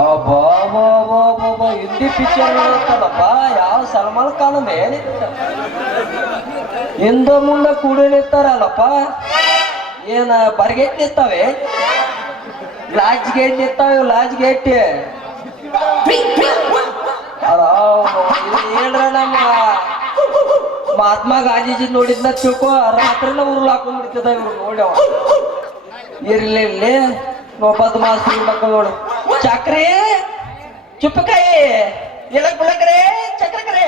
ಅಬ್ಬಾ ಹಿಂದಿ ಪಿಕ್ಚರ್ ಇರುತ್ತಲ್ಲಪ್ಪ. ಯಾವ ಸಲ್ಮಾನ್ ಖಾನ್ ಮೇಲೆ ಹಿಂದ ಮುಂದೆ ಕೂಡಿ ನಿಂತಾರಲ್ಲಪ್ಪ. ಏನ ಬರ್ಗೆಟ್ ನಿಂತಾವೆ, ಲಾಜ್ ಗೇಟ್ ನಿಂತಾವೆ, ಲಾಜ್ ಗೇಟ್. ಏನ್ರ ನಮ್ಮ ಮಹಾತ್ಮ ಗಾಂಧೀಜಿ ನೋಡಿದ್ನ ತಿಳ್ಕೊ, ರಾತ್ರಿನ ಉರುಳು ಹಾಕೊಂಡ್ಬಿಡ್ತಿದ ಇವ್ರು ನೋಡ್ಯವ. ಇರ್ಲಿ ನೋಬದ್ ಮಾಸ್ತಿ ಮಕ್ಕಳು ನೋಡು. ಚಕ್ರಿ ಚುಪ್ಪಕಾಯಿ ಎಲಕ್ ಬಿಳಕ್ರೆ ಚಕ್ರಕರೆ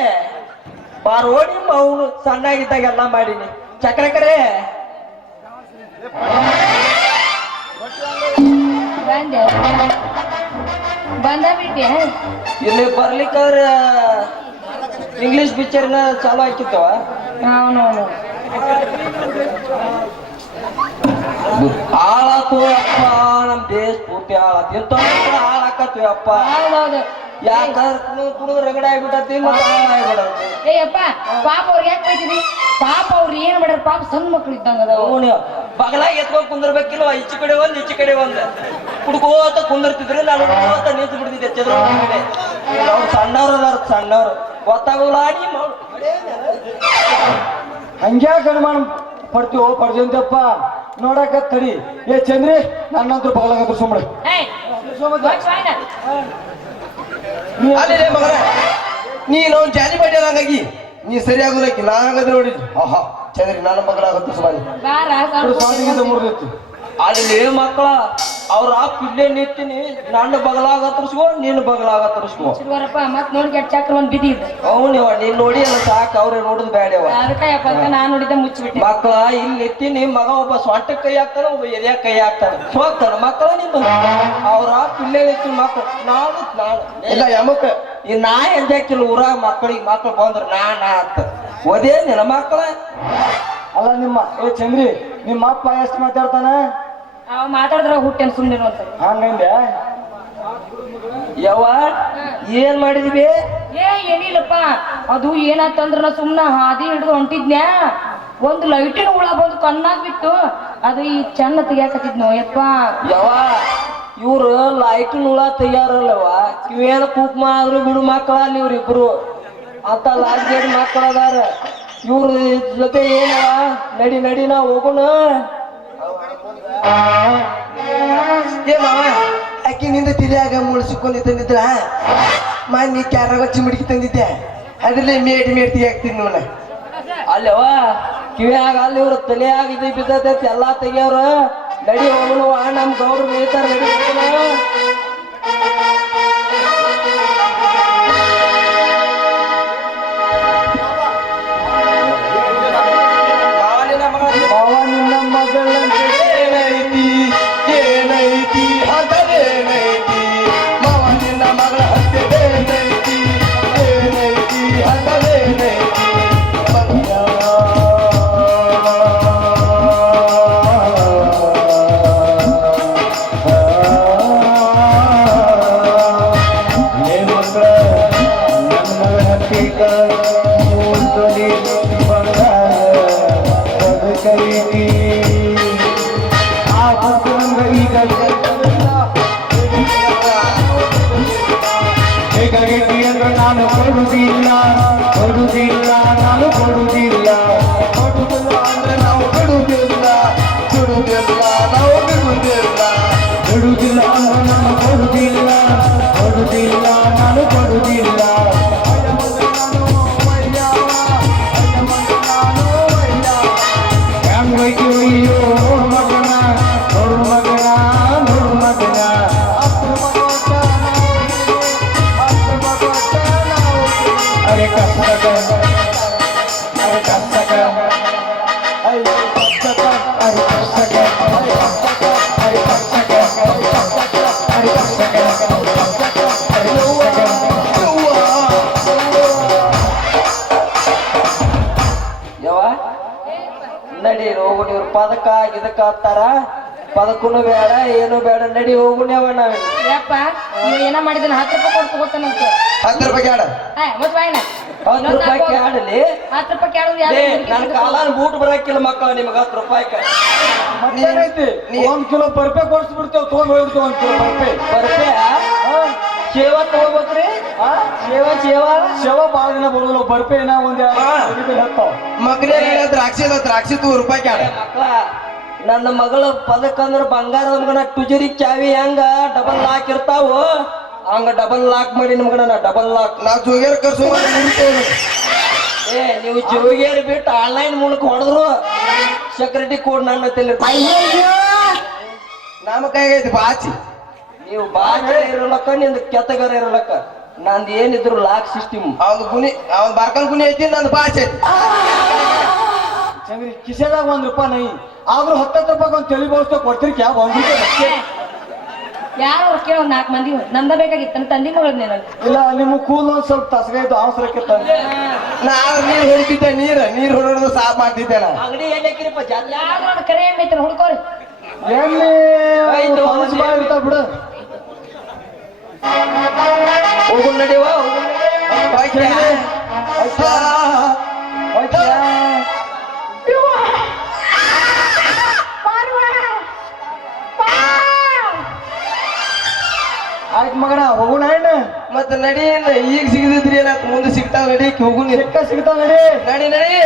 ಬಾರೋಡಿ ಅವನು ಸಣ್ಣಾಗಿದ್ದಾಗ ಎಲ್ಲ ಮಾಡೀನಿ. ಚಕ್ರಕರೆ ಬಂದ ಬಿಟ್ಟೆ ಇಲ್ಲಿ ಬರ್ಲಿಕ್ಕಾದ್ರೆ ಇಂಗ್ಲಿಷ್ ಪಿಕ್ಚರ್ನ ಚಾಲು ಹಾಕಿತ್ತವ. ಅವನವನು ಹಾಳಾತು ಅಪ್ಪ, ನಮ್ ದೇಶ ಪೂರ್ತಿ ಹಾಳಾತು. ಎಂತ ಹಾಳಾಕತ್ವಿ ಅಪ್ಪ. ಹೌದೌದು. ಯಾಕಂದ್ರೆ ಕುಡಿದು ರಗಡ ಆಗ್ಬಿಟ್ಟತಿ, ಮತ್ತೆ ಹಾಳಾಗ್ಬಿಡತ್ತೆ. ಏಯಪ್ಪ ಪಾಪ ಅವ್ರಿಗೆ ಯಾಕೆ ಬೈತಿದಿ? ಪಾಪ ಅವ್ರು ಏನ್ ಮಾಡ್ಯಾರ? ಪಾಪ ಸಣ್ಣ ಮಕ್ಳು ಇದ್ದಂಗ ಅದಾವ. ಬಗಲಾಗ ಎತ್ಕೊಂಡ್ ಕುಂದಿರ್ಬೇಕಿಲ್ವ? ಈಚೆ ಕಡೆ ಒಂದ್ ಈಚೆ ಕಡೆ ಒಂದ್ ಕುಡ್ಕೋತ ಕುಂದಿರ್ತಿದ್ರು. ನಾನು ಕುಡ್ಕೋತ ನಿಂತು ಬಿಡ್ತಿದ್ದೆ ಚದ್ರ. ಅವ್ರು ಸಣ್ಣವ್ರು ಅದಾರ, ಸಣ್ಣವ್ರು ಗೊತ್ತಾಗಲ್ಲ. ಹಂಗ್ಯಾ ಗಣಮಾನ ಪಡ್ತೀವೋ ಪಡ್ಜಂತಪ್ಪ ನೋಡಕ ತಡಿ. ಏ ಚಂದ್ರಿ ನನ್ನಂತ್ರ ಬಗಲಾಗ ಸುಮ್ಮನೆ ಅಲ್ಲೇ ಮಗನ ನೀನು ಅವ್ನು ಜಾಲಿ ಮಾಡಿದಂಗಾಗಿ ನೀ ಸರಿಯಾಗುಲಕ್ಕಿ ನಾಗದ ನೋಡಿ. ಆಹಾ ಚಂದ್ರಿ ನನ್ನ ಮಗಳಾಗತ್ತೆ ಸುಮಾರಿ ಅಲ್ಲಿ ಮಕ್ಕಳ ಅವ್ರ ಇಲ್ಲೇ ನಿಂತೀನಿ. ನನ್ನ ಬಗಲಾಗ ತರಿಸ್ಕೋ, ನೀನು ಬಗಲಾಗ ತರಿಸ್ಕೋ. ಮತ್ ನೋಡಿ ಚಕ್ರ ಒಂದ್ ಬಿದ್ದಿದ್ದ. ಅವನವ ನೀನ್ ನೋಡಿ ಅಲ್ಲ ಸಾಕು, ಅವ್ರೇ ನೋಡುದು ಬ್ಯಾಡ್ಯವ. ಅದಕ್ಕ ನಾನ್ ನೋಡಿದ್ದ ಮುಚ್ಚಿಬಿಟ್ಟೆ. ಮಕ್ಕಳ ಇಲ್ಲಿ ನಿಂತೀನಿ. ಮಗ ಒಬ್ಬ ಸ್ವಂಟ ಕೈ ಹಾಕ್ತಾನ, ಒಬ್ಬ ಎದೆ ಕೈ ಹಾಕ್ತಾನ. ಹೋಗ್ತಾನ ಮಕ್ಕಳ ನಿಂತು ಅವ್ರ ಇಲ್ಲೇ ನಿಂತೀನಿ. ಮಕ್ಕಳು ನಾನು ಇಲ್ಲ ಯಮಕ ಈ ನಾ ಎಂಜಾಕಿಲ್ಲ ಊರಾಗ ಮಕ್ಕಳಿಗೆ ಮಕ್ಳು ಬಂದ್ರ ನಾ ಅಂತ ಓದೇನಿಲ್ಲ ಮಕ್ಕಳ. ಅಲ್ಲ ನಿಮ್ಮ ಏ ಚಂದ್ರಿ ನಿಮ್ಮ ಅಪ್ಪ ಎಷ್ಟು ಮಾತಾಡ್ತಾನ? ಅವ ಮಾತಾಡಿದ್ರ ಹುಟ್ಟೆನ್ ಸುಮ್ಮನೆ ಅಂತ ಹಂಗಂದೆ. ಯವ್ವ ಏನ್ ಮಾಡಿದ್ವಿ? ಏನಿಲ್ಲಪ್ಪ, ಅದು ಏನಾತಂದ್ರ ನಾ ಸುಮ್ನ ಹಾದಿ ಹಿಡಿದು ಹೊಂಟಿದ್ನ್ಯಾ, ಒಂದು ಲೈಟಿನ ಹುಳ ಬಂದು ಕಣ್ಣಾಗ್ ಬಿತ್ತು. ಅದು ಈ ಚೆನ್ನ ತೆಗಿಯಾಕತ್ತಿದ್ನೋ ಯಪ್ಪ. ಯವ್ವ ಇವ್ರು ಲೈಟಿನ ಹುಳ ತೆಗಿಯಾರಲ್ಲವ, ಇವೇನ ಕುಕ್ಮ ಆದ್ರೂ ಬಿಡು ಮಕ್ಕಳ. ಇವ್ರಿಬ್ರು ಅಂತ ಲಾಸ್ಟ್ ಮಕ್ಕಳ ಅದಾರ. ಇವ್ರ ಜೊತೆ ಏನವ ನಡಿ ನಾ ಹೋಗೋಣ. ಏ ಮಾವ ಅಕ್ಕಿ ನಿಂದ ತಿಳಿಯಾಗ ಮುಳ್ಸಿಕೊಂಡಿದ್ದ ನೀ ಕ್ಯಾರಾಗ ಚಿಮಿಡಿಗೆ ತಂದಿದ್ದೆ. ಅದ್ರಲ್ಲಿ ಮೇಡ್ ತೆಗಿಯಾಕ್ತೀನಿ ನೋಡ. ಅಲ್ಲವ ಕಿವಿಯಾಗ ಅಲ್ಲಿ ಇವ್ರ ತಲೆಯಾಗ ಇದು ಬಿದ್ದೈತಿ ಎಲ್ಲಾ ತೆಗಿಯವ್ರ. ನಡಿ ಹೋಗೋಣ, ನಮ್ ಗೌಡ್ರು ಮೇಯ್ತಾರ. ನಡಿ ಹೋಗೋಣ. ಮಾವ ನಿನ್ನ ಮಗಳಂತೆ ಏನೈತಿ ಏನೈತಿ ಹದರೇನೈತಿ ಮಾವ ನಿನ್ನ ಮಗಳ ಹತ್ತೆ ಏನೈತಿ ಏನೈತಿ ಹದರೇನೈತಿ ಮಕ್ಕಳ ನನ್ನ ಮಗಳ ಹತ್ತಿಗ ಕೈತಿ ಆ ಭಕ್ತರಂಗ ಬೇಕಾಗೈತಿ ಅಂದ್ರೆ ನಾನು ಕೊಡುವುದಿಲ್ಲ ನಾನು ಕೊಡುವುದಿಲ್ಲ ಅಂದ್ರೆ ನಾವು ಬಿಡುವುದಿಲ್ಲ ನಾವು ಬಿಡುವುದಿಲ್ಲ ಬಿಡುವುದಿಲ್ಲ ಅಂದ್ರೆ ನಾನು ಕೊಡುವುದಿಲ್ಲ ನಾನು ಕೊಡುವುದಿಲ್ಲ. ಹೆಂಗೈತಿ ಅಯ್ಯೋ ಮಗನ ನೋಡು ಮಗನ ಅರೆ ಕಷ್ಟಕ ಯವ್ವ ನಡಿ ಹೋಗುಣ. ಇವ್ರ ಪದಕ ಗಿದಕ ಹತ್ತಾರ. ಪದಕ್ಕೂ ಬೇಡ ಏನು ಬೇಡ, ನಡಿ ಹೋಗುಣ್ಯವ. ನಾವೇನು ಯಪ್ಪ ಏನ ಮಾಡಿದನ 10 ರೂಪಾಯಿ ಕೊಟ್ಟು ತಗೋತಾನಂತ. 10 ರೂಪಾಯಿ ಆಡ ಮತ್ ಬಾಯ್ನ 10 ರೂಪಾಯಿ ಆಡಲಿ. 10 ರೂಪಾಯಿ ಕೇಳೋದು ನನ್ನ ಕಾಲಾನ ಬೂಟ್ ಬರಾಕಿಲ್ಲ ಮಕ್ಕಳ ನಿಮ್ಗೆ 10 ರೂಪಾಯಿ. ಮತ್ತೇನೈತಿ? 1 ಕಿಲೋ ಬರ್ಪೆ ಕೊಡ್ಸ್ಬಿಡ್ತೇವೆ, ತೊಗೊಂಡ್ ಹೋಗ್ಬಿಡ್ತೇವೆ 1 ಕಿಲೋ ಬರ್ಪೆ. ಸೇವಾ ತಗೋಬೇಕ್ರಿ ಆ? ಸೇವಾ ಶವ ಬಾಳ ದಿನ ಬರೋದಿಲ್ಲ ಬರ್ಪೆ ಏನ ಒಂದ್ ಹತ್ತಾವ ಮಗನೇ ದ್ರಾಕ್ಷಿ ತೂ ರೂಪಾಯಿ ಕ್ಯಾಡ ಮಕ್ಕಳ ನನ್ನ ಮಗಳ ಪದಕಂದ್ರ ಬಂಗಾರದ ಮಗನ ಟುಜರಿ ಚಾವಿ ಹೆಂಗ ಡಬಲ್ ಲಾಕ್ ಇರ್ತಾವ ಹಂಗ ಡಬಲ್ ಲಾಕ್ ಮಾಡಿ ಮಗನ ನಾ ಡಬಲ್ ಲಾಕ್ ನಾ ಜೋಗ್ಯಾರ ಕರ್ಸೋ ಏ ನೀವು ಜೋಗಿಯರ್ ಬಿಟ್ಟು ಆನ್ಲೈನ್ ಮೂಲಕ ಹೊಡೆದ್ರು ಸೆಕ್ಯೂರಿಟಿ ಕೋಡ್ ನನ್ನ ತಲೆ ನಮ್ಮ ಕೈಗೈತಿ ಬಾಚಿ ನೀವು ಬಾಜ ಇರಲಕ್ಕ ನಿಂದು ಕೆತ್ತಗಾರ ಇರಲಕ್ಕ ನಂದು ಏನಿದ್ರು ಲಾಕ್ ಸಿಸ್ಟಮ್ ಅವ್ನ ಬಾರ್ಕಲ್ ಗುನಿ ಐತಿ ನಂದು ಬಾಚಿ ಐತಿ ಚಂದ್ರಿ ಕಿಸೆದಾಗ ₹1 ನೈ ಆದ್ರೂ 10 ರೂಪಾಯಿ ಒಂದು ತಲೆ ಬೋಳ್ಸ್ತಾ ಕೊಡ್ತೀರಿ ಕ್ಯಾ ₹1 ಯಾರು ಕೇಳೋ 4 ಮಂದಿ ನಂದ ಬೇಕಾಗಿತ್ತು ತಂದಿ ನೋಡಿದ್ನೆ ನಾನು ಇಲ್ಲ ನಿಮ್ಮ ಕೂಲ್ ಒಂದ್ ಸ್ವಲ್ಪ ತಸಗಾಯ್ತು ಅವಸರಕ್ಕೆ ತಂದೆ ನಾನು ನೀರ್ ಹೊಡಿತಿದ್ದೆ ನೀರ್ ಹೊಡೋದು ಸಾಫ್ ಮಾಡ್ತಿದ್ದೆ ನಾ ಅಂಗಡಿ ಎಲ್ಲಿ ಹಾಕಿರಪ್ಪ ಜಾತ್ರೆ ಯಾವ್ದು ಕರೆ ಎಮ್ಮೈತ್ರ ಹುಡ್ಕೋರಿ ಎಲ್ಲಿ ಆಯ್ತು, ಫಂಕ್ಷನ್ ಬಾಳ ಇರ್ತಾವ ಬಿಡು ಹೋಗು ನಡಿವ ಆಯ್ತು ಮಗನ ಹೋಗೋಣ ಹೆಣ್ಣು ಮತ್ತ ನಡಿ ಈಗ ಸಿಗದಿದ್ರಿ ಏನಾಯ್ತು ಮುಂದೆ ಸಿಗ್ತಾವ ನಡಿ ಹೋಗು ನೀ ಸಿಗ್ತಾವ ನಡಿ ನಡಿ